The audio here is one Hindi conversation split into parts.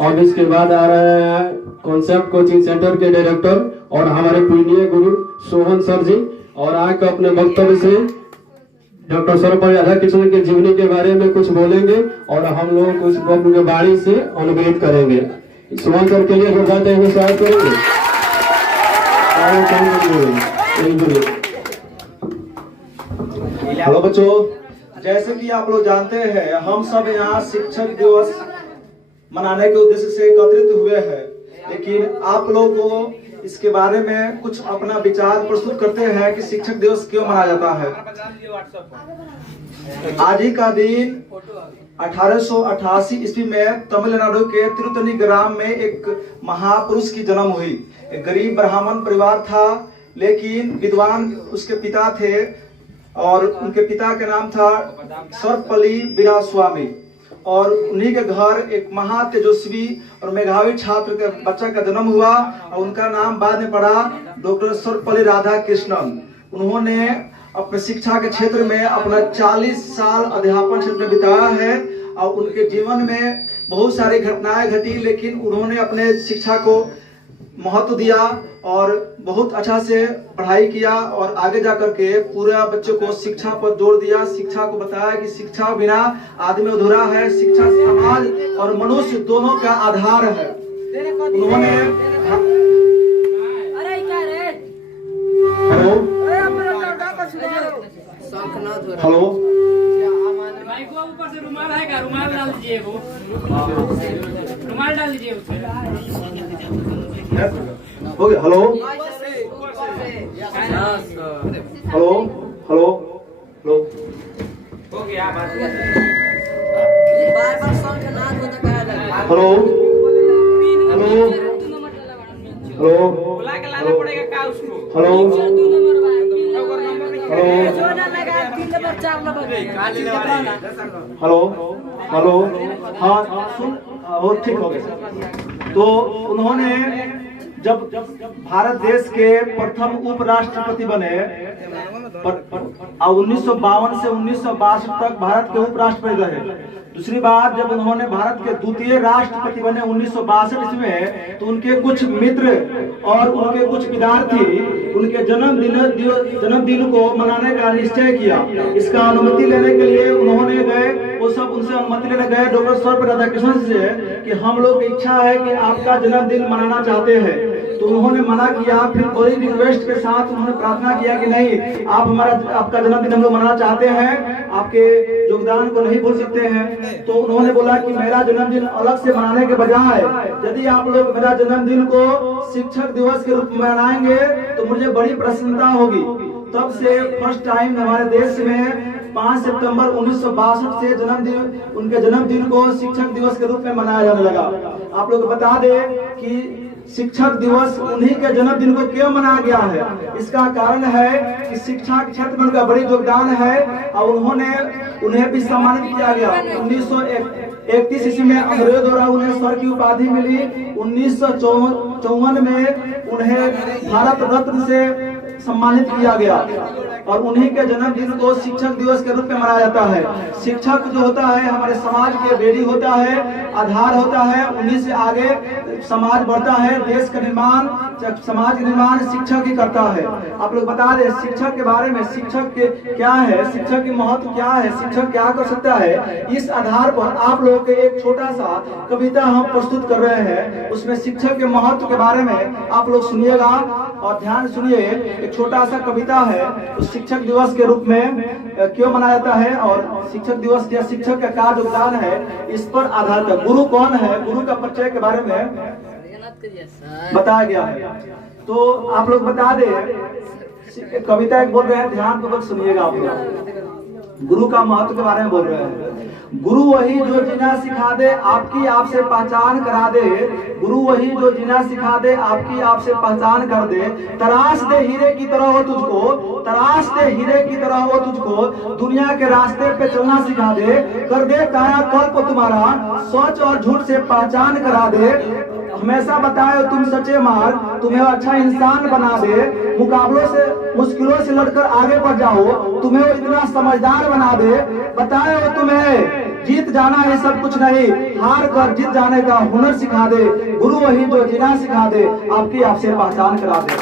और इसके बाद आ रहे हैं कॉन्सेप्ट कोचिंग सेंटर के डायरेक्टर और हमारे पूजनीय गुरु सोहन सर जी, और आके अपने वक्तव्य से डॉक्टर सर्वपल्ली राधाकृष्णन के जीवनी के बारे में कुछ बोलेंगे और हम लोग उस उनके वाणी से अनुग्रहित करेंगे। सोहन सर के लिए स्वागत करेंगे। हेलो बच्चों, जैसे कि आप लोग जानते हैं हम सब यहाँ शिक्षक दिवस मनाने के उद्देश्य से एकत्रित हुए हैं, लेकिन आप लोग को इसके बारे में कुछ अपना विचार प्रस्तुत करते हैं कि शिक्षक दिवस क्यों मनाया जाता है। आज ही का दिन 1888 ईस्वी में तमिलनाडु के तिरुतनी ग्राम में एक महापुरुष की जन्म हुई। एक गरीब ब्राह्मण परिवार था, लेकिन विद्वान उसके पिता थे और उनके पिता के नाम था सर्वपल्ली वीरास्वामी, और उन्हीं के घर एक महा तेजस्वी और मेधावी छात्र के बच्चा का जन्म हुआ और उनका नाम बाद में पड़ा डॉक्टर सर्वपल्ली राधाकृष्णन। उन्होंने अपने शिक्षा के क्षेत्र में अपना 40 साल अध्यापन क्षेत्र में बिताया है और उनके जीवन में बहुत सारी घटनाएं घटी, लेकिन उन्होंने अपने शिक्षा को महत्व दिया और बहुत अच्छा से पढ़ाई किया और आगे जाकर के पूरा बच्चों को शिक्षा पर जोर दिया। शिक्षा को बताया कि शिक्षा बिना आदमी अधूरा है, शिक्षा समाज और मनुष्य दोनों का आधार है। उन्होंने हेलो ऊपर से रुमाल है क्या? रुमाल डाल दीजिए, वो रुमाल डाल दीजिए हो गया। हेलो हेलो हेलो हेलो हो गया। हेलो हेलो हेलो बुला के लाना पड़ेगा क्या उसको? हेलो हेलो हेलो हाँ सुन, और ठीक हो गया। तो उन्होंने जब भारत देश के प्रथम उपराष्ट्रपति बने 1952 से 1962 तक भारत के उपराष्ट्रपति रहे। दूसरी बार जब उन्होंने भारत के द्वितीय राष्ट्रपति बने 1962 में, तो उनके कुछ मित्र और उनके कुछ विद्यार्थी उनके जन्मदिन को मनाने का निश्चय किया। इसका अनुमति लेने के लिए उन्होंने गए, वो सब उनसे अनुमति लेने गए डॉक्टर सर्वपल्ली राधाकृष्णन से कि हम लोग की इच्छा है कि आपका जन्मदिन मनाना चाहते हैं। तो उन्होंने मना किया। फिर बड़ी रिक्वेस्ट के साथ उन्होंने प्रार्थना किया कि नहीं, आप आपका जन्मदिन हम लोग मनाना चाहते हैं, आपके योगदान को नहीं भूल सकते हैं। तो उन्होंने बोला कि मेरा जन्मदिन अलग से मनाने के बजाय यदि आप लोग मेरा जन्मदिन को शिक्षक दिवस के रूप में मनाएंगे तो मुझे बड़ी प्रसन्नता होगी। तब से फर्स्ट टाइम हमारे देश में 5 सितंबर 1962 से उनके जन्मदिन को शिक्षक दिवस के रूप में मनाया जाने लगा। आप लोग बता दें कि शिक्षक दिवस उन्हीं के जन्मदिन को क्यों मनाया गया है। इसका कारण है कि शिक्षा के क्षेत्र में उनका बड़ी योगदान है और उन्हें भी सम्मानित किया गया। 1931 ईस्वी में अंग्रेजों द्वारा उन्हें सर की उपाधि मिली। 1954 में उन्हें भारत रत्न से सम्मानित किया गया और उन्हीं के जन्मदिन को शिक्षक दिवस के रूप में मनाया जाता है। शिक्षक जो होता है हमारे समाज के बेड़ी होता है, आधार होता है, उन्हीं से आगे समाज बढ़ता है। देश का निर्माण, समाज का निर्माण शिक्षक ही करता है। आप लोग बता दें शिक्षक के बारे में, शिक्षक के क्या है, शिक्षक की महत्व क्या है, शिक्षक क्या कर सकता है। इस आधार पर आप लोगों के एक छोटा सा कविता हम प्रस्तुत कर रहे हैं। उसमें शिक्षक के महत्व के बारे में आप लोग सुनिएगा और ध्यान सुनिए। एक छोटा सा कविता है, उस शिक्षक दिवस के रूप में क्यों मनाया जाता है और शिक्षक दिवस या शिक्षक का क्या योगदान है, इस पर आधारित है। गुरु कौन है, गुरु का परिचय के बारे में बताया गया है। तो आप लोग बता दें, कविता एक बोल रहे हैं, ध्यान पूर्वक सुनिएगा। आप लोग गुरु का महत्व के बारे में बोल रहे हैं। गुरु वही जो जीना सिखा दे, आपकी आपसे पहचान करा दे। गुरु वही जो जीना सिखा दे, आपकी आपसे पहचान कर दे। तराश दे हीरे की तरह हो तुझको, तराश दे हीरे की तरह हो तुझको। दुनिया के रास्ते पे चलना सिखा दे, कर दे काया कल्प तुम्हारा। सच और झूठ से पहचान करा दे। हमेशा बताए तुम सच्चे मार्ग, तुम्हें अच्छा इंसान बना दे। मुकाबलों से मुश्किलों से लड़कर आगे बढ़ जाओ, तुम्हें वो इतना समझदार बना दे। बताए वो तुम्हें जीत जाना ही सब कुछ नहीं, हार कर जीत जाने का हुनर सिखा दे, गुरु वही जो जीना सिखा दे, आपकी आपसे पहचान करा दे।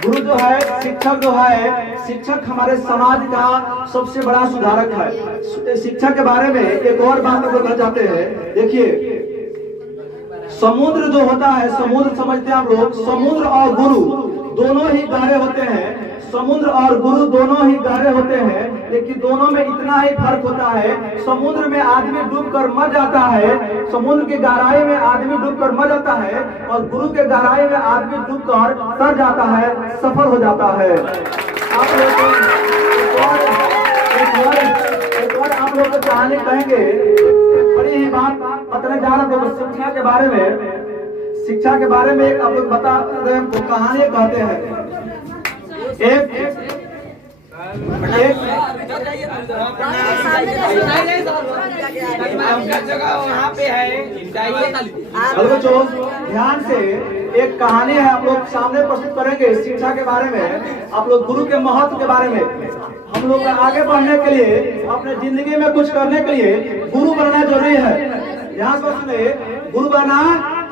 गुरु जो है, शिक्षक जो है, शिक्षक हमारे समाज का सबसे बड़ा सुधारक है। शिक्षा के बारे में एक और बात हम लोग जाते हैं। देखिए, समुद्र जो होता है, समुद्र समझते हैं आप लोग, समुद्र और गुरु दोनों ही गहरे होते हैं। समुद्र और गुरु दोनों ही गहरे होते हैं, लेकिन दोनों में इतना ही फर्क होता है। समुद्र में आदमी डूबकर मर जाता है, समुद्र की गहराई में आदमी डूबकर मर जाता है, और गुरु के गहराई में आदमी डूबकर तर जाता है, सफल हो जाता है। आप लोग एक और आप लोग को कहानी कहेंगे, बड़ी ही बात बताने जा रहा हूँ शिक्षा के बारे में। शिक्षा के बारे में एक आप लोग बता रहे हैं, कहानी कहते हैं। एक वहाँ पे है, बच्चों ध्यान से एक कहानी है, आप लोग सामने प्रस्तुत करेंगे शिक्षा के बारे में, आप लोग गुरु के महत्व के बारे में। हम लोग आगे बढ़ने के लिए, अपने जिंदगी में कुछ करने के लिए गुरु बनना जरूरी है। यहाँ पर सुने, गुरु बनना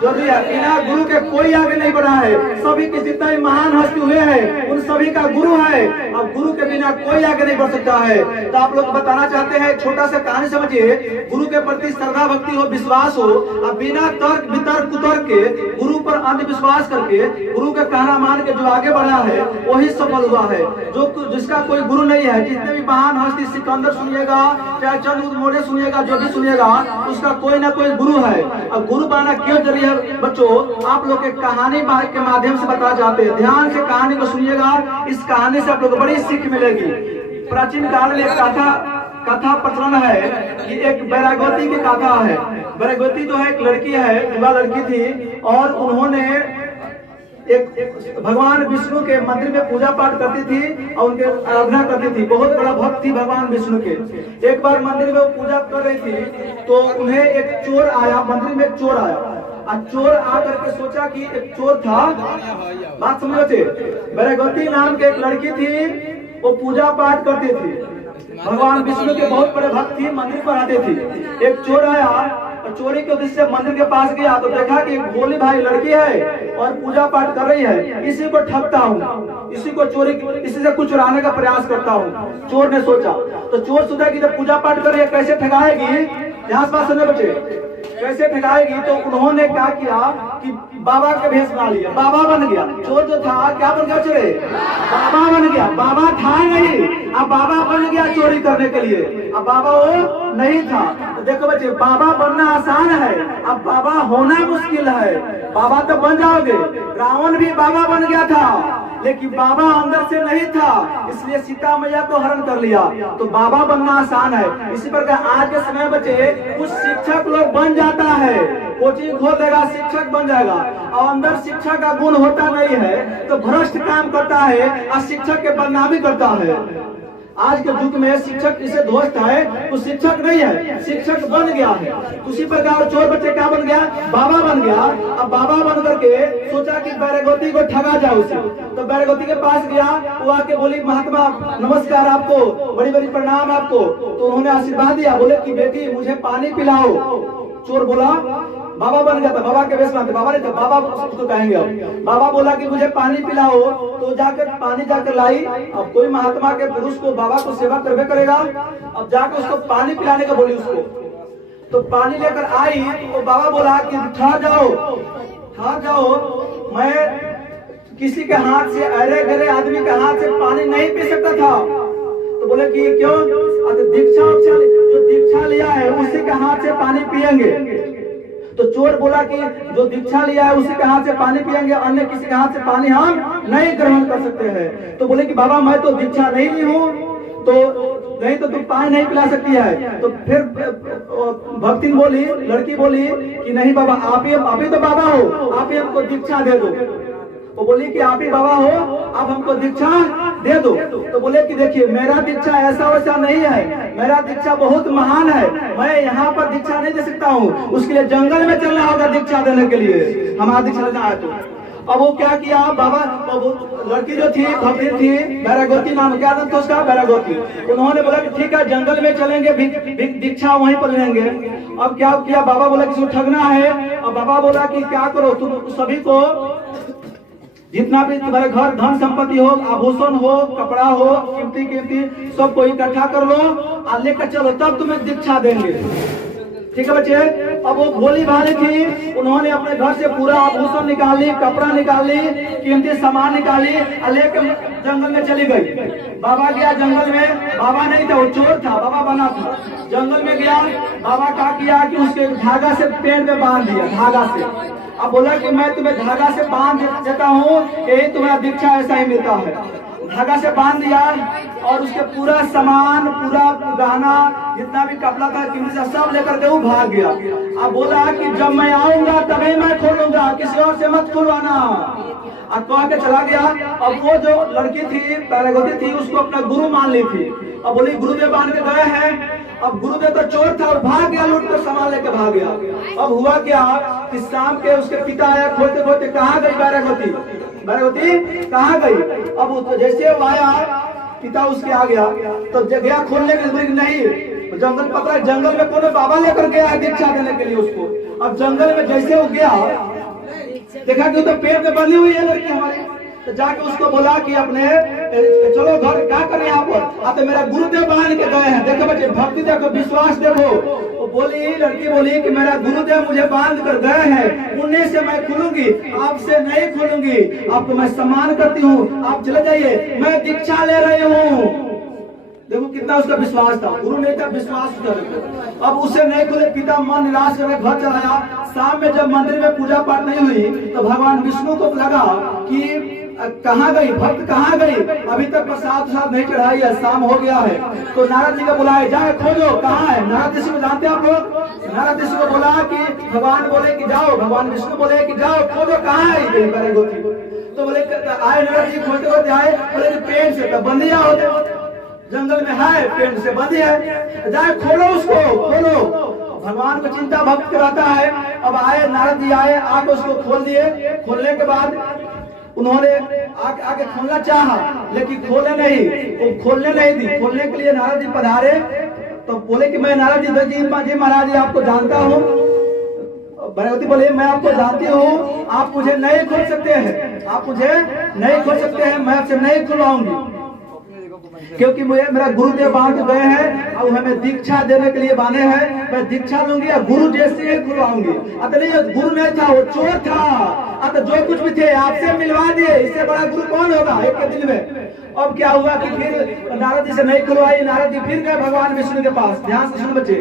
जरूरी है। बिना गुरु के कोई आगे नहीं बढ़ा है। सभी के जितना भी महान हस्ती हुए हैं, उन सभी का गुरु है, और गुरु के बिना कोई आगे नहीं बढ़ सकता है। तो आप लोग बताना चाहते हैं, छोटा सा कहानी समझिए। गुरु के प्रति श्रद्धा भक्ति हो, विश्वास हो, और बिना तर्क वितर्क कुतर्क के गुरु पर अंधविश्वास करके गुरु का कहना मान के जो आगे बढ़ा है, वही सफल हुआ है। जो जिसका कोई गुरु नहीं है, जितने भी महान हस्ती, सिकंदर सुनिएगा, चाहे चंद्रगुप्त मौर्य सुनिएगा, जो भी सुनिएगा, उसका कोई ना कोई गुरु है। और गुरु बनना क्यों जरूरी है बच्चों, आप लोग एक कहानी के माध्यम से बताना चाहते हैं। ध्यान से कहानी को सुनिएगा, इस कहानी से आप लोग को बड़ी सीख मिलेगी। प्राचीन काल में एक कथा प्रचलन है कि एक बैरागवती की कथा है। बैरागवती जो है एक लड़की है, युवा लड़की थी, और उन्होंने एक भगवान विष्णु के मंदिर में पूजा पाठ करती थी और उनके आराधना करती थी। बहुत बड़ा भक्त थी भगवान विष्णु के। एक बार मंदिर में वो पूजा कर रही थी, तो उन्हें एक चोर आया, मंदिर में एक चोर आया, और चोर आकर के सोचा कि एक चोर था, बात समझते, बैरागवती नाम की एक लड़की थी, वो पूजा पाठ करती थी, भगवान विष्णु के बहुत बड़े भक्त थी, मंदिर पर आते थी। एक चोर आया और चोरी के उद्देश्य से मंदिर के पास गया, तो देखा कि एक भोली भाई लड़की है और पूजा पाठ कर रही है, इसी को ठगता हूँ, इसी को चोरी, इसी से कुछ चुराने का प्रयास करता हूँ। चोर ने सोचा, तो चोर सोचा कि जब पूजा पाठ कर रही है, कैसे ठगाएगी। यहाँ पास सुने बच्चे, कैसे ठगाएगी। तो उन्होंने क्या किया कि बाबा के भेष बना लिया, बाबा बन गया। चोर जो था क्या बन गया, चोरे बाबा बन गया। बाबा था नहीं, अब बाबा बन गया चोरी करने के लिए, अब बाबा वो नहीं था। तो देखो बच्चे, बाबा बनना आसान है, अब बाबा होना मुश्किल है। बाबा तो बन जाओगे, रावण भी बाबा बन गया था, लेकिन बाबा अंदर से नहीं था, इसलिए सीता मैया को हरण कर लिया। तो बाबा बनना आसान है। इसी प्रकार आज के समय बच्चे, कुछ शिक्षक लोग बन जाता है, कोचिंग खोल देगा, शिक्षक बन जाएगा, और अंदर शिक्षा का गुण होता नहीं है, तो भ्रष्ट काम करता है और शिक्षक के बदनामी करता है। आज के युग में शिक्षक इसे ध्वस्त है, तो शिक्षक नहीं है, शिक्षक बन गया है। उसी प्रकार चोर बच्चे क्या बन गया, बाबा बन गया। अब बाबा बन करके सोचा कि बैरागवती को ठगा जाए उसे। तो बैरागवती के पास गया, वो आके बोली, महात्मा नमस्कार आपको, बड़ी बड़ी प्रणाम आपको। तो उन्होंने आशीर्वाद दिया, बोले कि बेटी मुझे पानी पिलाओ। चोर बोला, बाबा बन गया था, बाबा के वेश में, बाबा नहीं था, बाबा उसको कहेंगे। अब बाबा बोला कि मुझे पानी पिलाओ, तो जाकर पानी जाकर लाई। अब कोई महात्मा के पुरुष को, बाबा को सेवा करवे करेगा, अब जाकर उसको पानी पिलाने का बोली उसको। तो पानी लेकर आई, तो बाबा बोला कि ठहर जाओ, मैं किसी के हाथ से, अरे गरे आदमी के हाथ से पानी नहीं पी सकता था। तो बोले कि क्यों, दीक्षा लिया है उसी के हाथ से पानी पिएंगे। तो चोर बोला कि जो दीक्षा लिया है उसी के हाथ से पानी पिएंगे, अन्य किसी के हाथ से पानी हम नहीं ग्रहण कर सकते हैं। तो बोले कि बाबा मैं तो दीक्षा नहीं ली हूँ, तो नहीं तो तुम पानी नहीं पिला सकती है। तो फिर भक्तिन बोली, लड़की बोली कि नहीं बाबा, आप ही तो बाबा हो, आप ही हमको दीक्षा दे दो। वो बोली कि आप ही बाबा हो, आप हमको दीक्षा दे दो। तो बोले कि देखिए, मेरा दीक्षा ऐसा वैसा नहीं है, मेरा दीक्षा बहुत महान है, मैं यहाँ पर दीक्षा नहीं दे सकता हूँ, उसके लिए जंगल में चलना होगा दीक्षा देने के लिए, हमारा दीक्षा लेना है। तो अब वो क्या किया बाबा, वो लड़की जो थी भक्ति थी, बैरागोती नाम, क्या नाम था उसका, बैरागोती। उन्होंने बोला कि ठीक है जंगल में चलेंगे, दीक्षा वहीं पर लेंगे। अब क्या किया बाबा, बोला किसी को ठगना है। अब बाबा बोला कि क्या करो, तुम सभी को जितना भी तुम्हारे घर धन संपत्ति हो, आभूषण हो, कपड़ा हो, कीमती कीमती सबको इकट्ठा कर लो और लेकर चलो, तब तुम्हें दीक्षा देंगे। ठीक है बच्चे। अब वो भोली भाली थी, उन्होंने अपने घर से पूरा आभूषण निकाली, कपड़ा निकाली, कीमती सामान निकाली और लेकर जंगल में चली गई। बाबा गया जंगल में, बाबा नहीं था वो चोर था, बाबा बना था। जंगल में गया, बाबा क्या किया कि उसके धागा से पेड़ में बांध दिया, धागा से। अब बोला कि मैं तुम्हें धागा से बांध देता हूँ, यही तुम्हारा दीक्षा ऐसा ही मिलता है। धागा से बांध दिया और उसके पूरा सामान, पूरा गहना, जितना भी कपड़ा था कीमती था, सब लेकर के वो भाग गया। अब बोला कि जब मैं आऊंगा तभी मैं खोलूंगा, किसी और से मत खुलवाना। अब कह के चला गया। अब वो जो लड़की थी बैरागोती थी, उसको अपना गुरु मान ली थी। अब बोली गुरुदेव मान के गए हैं। अब गुरुदेव तो चोर था और भाग गया, लूट कर सामान लेके भाग गया। अब हुआ क्या कि शाम के उसके पिता आया, खोलते खोलते कहाँ गई बैरागोती, बैरागोती कहाँ गई। अब जैसे वो आया, पिता उसके आ गया तो गया खोलने के लिए, नहीं जंगल, पता है जंगल में कौन बाबा लेकर गया दीक्षा देने के लिए उसको। अब जंगल में जैसे वो गया, देखा कि तो पेड़ में बंधी हुई है लड़की हमारी, तो जाके उसको बोला कि अपने चलो घर, क्या करें यहाँ पर, आप तो मेरा गुरुदेव मान के गए हैं। देखो बच्चे, भक्ति देखो, विश्वास देखो। वो बोली, लड़की बोली कि मेरा गुरुदेव मुझे बांध कर गए हैं, उन्हीं से मैं खुलूंगी, आपसे नहीं खुलूंगी। आपको मैं सम्मान करती हूँ, आप चले जाइए, मैं दीक्षा ले रही हूँ। देखो कितना उसका विश्वास था, गुरु नहीं था, विश्वास था। अब उसे नहीं खुले, पिता मन निराश होकर घर चला आया। शाम में जब मंदिर में पूजा पाठ नहीं हुई तो भगवान विष्णु को लगा कि कहाँ गई भक्त, कहाँ गई, अभी तक प्रसाद नहीं चढ़ाई है, शाम हो गया है। तो नारद जी को बुलाए, जाए खोजो कहाँ है। नारद ऋषि को जानते हैं आप लोग। नारद ऋषि को बोला कि भगवान बोले कि जाओ, भगवान विष्णु बोले कि जाओ खोजो कहाँ है बैरागोती। तो बोले आए नारद जी, खोजते खोजते आए, बोले पेड़ से तो बंदिया होते, जंगल में है, पेड़ से बंदी है, जाए खोलो उसको, खोलो। भगवान को चिंता भक्त कराता है। अब आए नारद जी, आए आके उसको खोल दिए। खोलने के बाद उन्होंने आके खोलना चाहा, लेकिन खोले नहीं, वो खोलने नहीं दी। खोलने के लिए नारद जी पधारे तो बोले कि मैं नारद जी महाराज जी आपको जानता हूँ। बैरागोती बोले मैं आपको जानती हूँ, आप मुझे नहीं खोल सकते हैं, आप मुझे नहीं खोल सकते हैं, मैं आपसे नहीं खुलवाऊंगी, क्योंकि मुझे मेरा गुरुदेव बांध गए हैं और हमें दीक्षा देने के लिए बांधे हैं। मैं दीक्षा लूंगी या गुरु जैसे ही खुलवाऊंगी। अतः गुरु नहीं था, वो चोर था। अतः जो कुछ भी थे आपसे मिलवा दिए, इससे बड़ा गुरु कौन होगा एक के दिल में। अब क्या हुआ कि फिर नारद जी से नहीं खुलवाई, नारद जी फिर गए भगवान विष्णु के पास। ध्यान से सुनो बच्चे,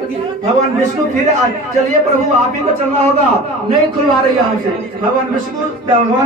भगवान विष्णु फिर चलिए प्रभु आप ही को चलना होगा, नहीं खुलवा रही हमसे। भगवान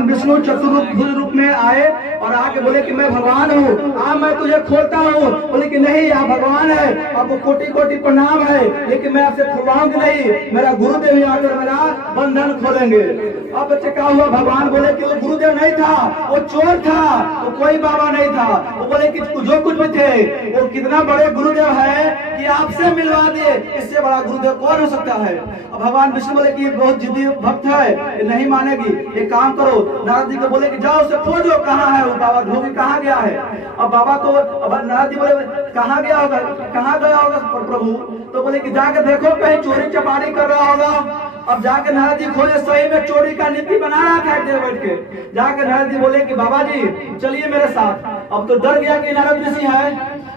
विष्णु चतुर्भुज रूप में आए और आके बोले कि मैं भगवान हूँ, मैं तुझे खोलता हूँ। बोले कि नहीं आप भगवान है, आपको कोटि कोटि प्रणाम है, लेकिन मैं आपसे खुलवाऊंगी नहीं, मेरा गुरुदेव यहाँ आकर मेरा बंधन खोलेंगे। अब बच्चे क्या हुआ, भगवान बोले कि वो गुरुदेव नहीं था, वो चोर था, वो कोई बाबा नहीं था। वो बोले कि जो कुछ भी थे वो कितना बड़े गुरुदेव है कि आपसे मिलवा दिए, इससे बड़ा गुरुदेव कौन हो सकता है। अब भगवान विष्णु बोले कि ये बहुत जिद्दी भक्त है, ये नहीं मानेगी, एक काम करो। नारद जी को बोले कि जाओ उसे खोजो कहाँ है वो बाबा, ढोंगी कहाँ गया है। अब बाबा को नारद जी बोले कहाँ गया होगा, कहाँ गया होगा प्रभु। तो बोले कि जाकर देखो कहीं चोरी चपारी कर रहा होगा। अब जाके नारद जी खोजे, सही में चोरी का नीति बना रहा था बैठ के। जाके नारद जी बोले कि बाबा जी चलिए मेरे साथ। अब तो डर गया कि नारद ऋषि है,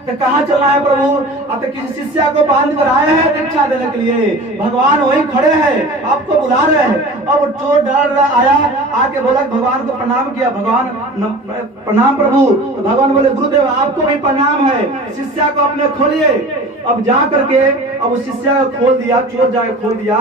तो कहाँ चलना है प्रभु। अब तो किसी शिष्या को बांध कर आए हैं दीक्षा देने के लिए, भगवान वही खड़े हैं, आपको बुला रहे हैं। अब चोर डर रहा आया, आके बोला भगवान को प्रणाम किया, भगवान प्रणाम प्रभु। तो भगवान बोले गुरुदेव आपको भी प्रणाम है, शिष्या को अपने खोलिए। अब जा करके अब उस शिष्या को खोल दिया, चोर जाके खोल दिया।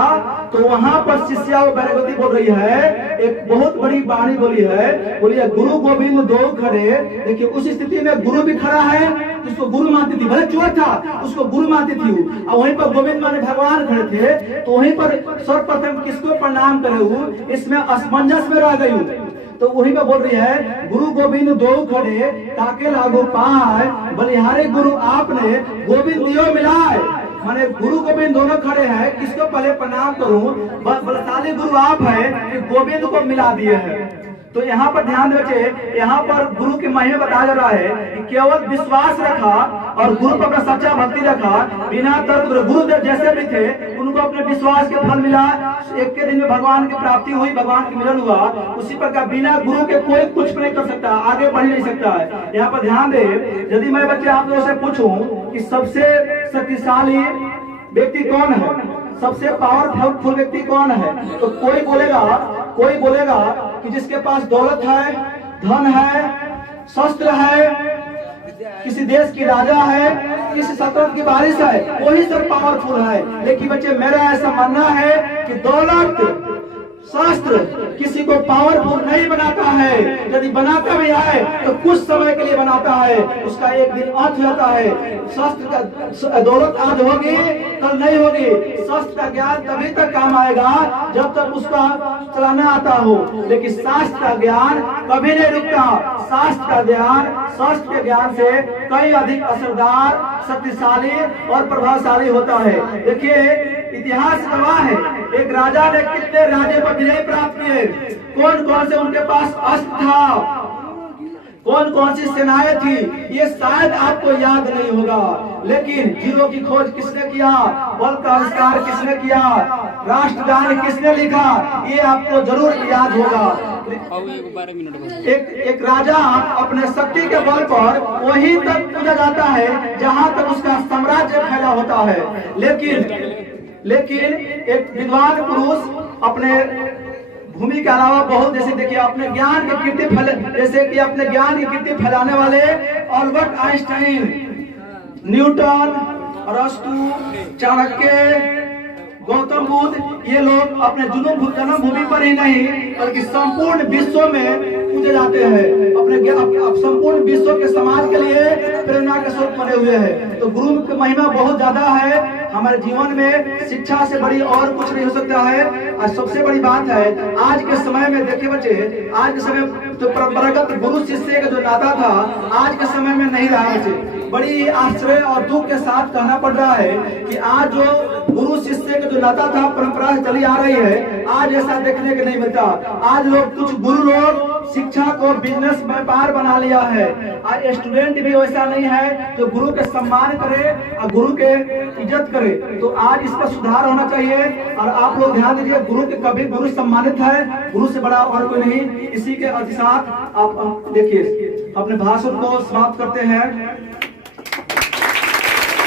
तो वहां पर शिष्या वो बैरागोती बोल रही है, एक बहुत बड़ी वाणी बोली है, बोली है गुरु गोविंद दो खड़े। देखिए उस स्थिति में गुरु भी खड़ा है, उसको गुरु मानती थी, भले चोर था उसको गुरु मानती थी। और वहीं पर गोविंद माने भगवान खड़े थे, तो वहीं पर सर्वप्रथम किसको प्रणाम करे हूँ, इसमें असमंजस में रह गई हूँ। तो वही में बोल रही है गुरु गोविंद दो खड़े ताके लागू पाए, बलिहारे गुरु आपने गोविंद दियो मिलाए। माने गुरु गोविंद दोनों खड़े हैं, किसको पहले प्रणाम करूं, बलशाली गुरु आप है कि गोविंद को मिला दिए हैं। तो यहाँ पर ध्यान दे बच्चे, यहाँ पर गुरु की महिमा बताया जा रहा है कि केवल विश्वास रखा और गुरु पर अपना सच्चा भक्ति रखा, बिना तर्क। गुरुदेव जैसे भी थे, उनको अपने विश्वास के फल मिला, एक के दिन में भगवान की प्राप्ति हुई, भगवान का मिलन हुआ। उसी प्रकार बिना गुरु के कोई कुछ नहीं कर सकता, आगे बढ़ नहीं सकता है। यहाँ पर ध्यान दे, यदि मैं बच्चे आप लोगों से पूछूं कि सबसे शक्तिशाली व्यक्ति कौन है, सबसे पावरफुल व्यक्ति कौन है, तो कोई बोलेगा कि जिसके पास दौलत है, धन है, शस्त्र है, किसी देश की राजा है, किसी सल्तनत की बारिश है, वही सब पावरफुल है। लेकिन बच्चे मेरा ऐसा मानना है कि दौलत, शास्त्र किसी को पावरफुल नहीं बनाता है। यदि बनाता भी है तो कुछ समय के लिए बनाता है, उसका एक दिन अंत होता है। शास्त्र का दौलत आज होगी, कल नहीं होगी। शास्त्र का ज्ञान तभी तक काम आएगा जब तक उसका चलाना आता हो, लेकिन शास्त्र का ज्ञान कभी नहीं रुकता। शास्त्र का ज्ञान, शास्त्र के ज्ञान से कई अधिक असरदार, शक्तिशाली और प्रभावशाली होता है। देखिए इतिहास गवाह है, एक राजा ने कितने राज्य पर विजय प्राप्त किए, कौन कौन से उनके पास अस्त्र था, कौन कौन सी सेनाएं थी, ये शायद आपको याद नहीं होगा। लेकिन जीरो की खोज किसने किया, बल का आविष्कार किसने किया, राष्ट्रगान किसने लिखा, ये आपको जरूर याद होगा। एक राजा अपने शक्ति के बल पर वहीं तक पूजा जाता है जहां तक उसका साम्राज्य फैला होता है। लेकिन एक विद्वान पुरुष अपने भूमि के अलावा बहुत, जैसे देखिए अपने ज्ञान की कीर्ति फैलाने वाले अल्बर्ट आइंस्टाइन, न्यूटन, अरस्तु, चाणक्य, गौतम बुद्ध, ये लोग अपने जन्मभूमि पर ही नहीं बल्कि संपूर्ण विश्व में पूजे जाते हैं। अपने संपूर्ण विश्व के समाज के लिए प्रेरणा के स्रोत बने हुए हैं। तो गुरु की महिमा बहुत ज्यादा है। हमारे जीवन में शिक्षा से बड़ी और कुछ नहीं हो सकता है। और सबसे बड़ी बात है आज के समय में, देखिए बच्चे, आज के समय जो परंपरागत गुरु शिष्य का जो नाता था, आज के समय में नहीं रहा बच्चे। बड़ी आश्चर्य और दुख के साथ कहना पड़ रहा है कि आज जो गुरु शिष्य का जो नाता था, परंपरा चली आ रही है, आज ऐसा देखने को नहीं मिलता। आज लोग, कुछ गुरु लोग शिक्षा को बिजनेस व्यापार बना लिया है। आज स्टूडेंट भी वैसा नहीं है जो गुरु के सम्मान करे और गुरु के इज्जत करे। तो आज इस पर सुधार होना चाहिए। और आप लोग ध्यान दीजिए, गुरु के कभी गुरु सम्मानित है, गुरु से बड़ा और कोई नहीं। इसी के साथ आप देखिए अपने भाषण को समाप्त करते हैं।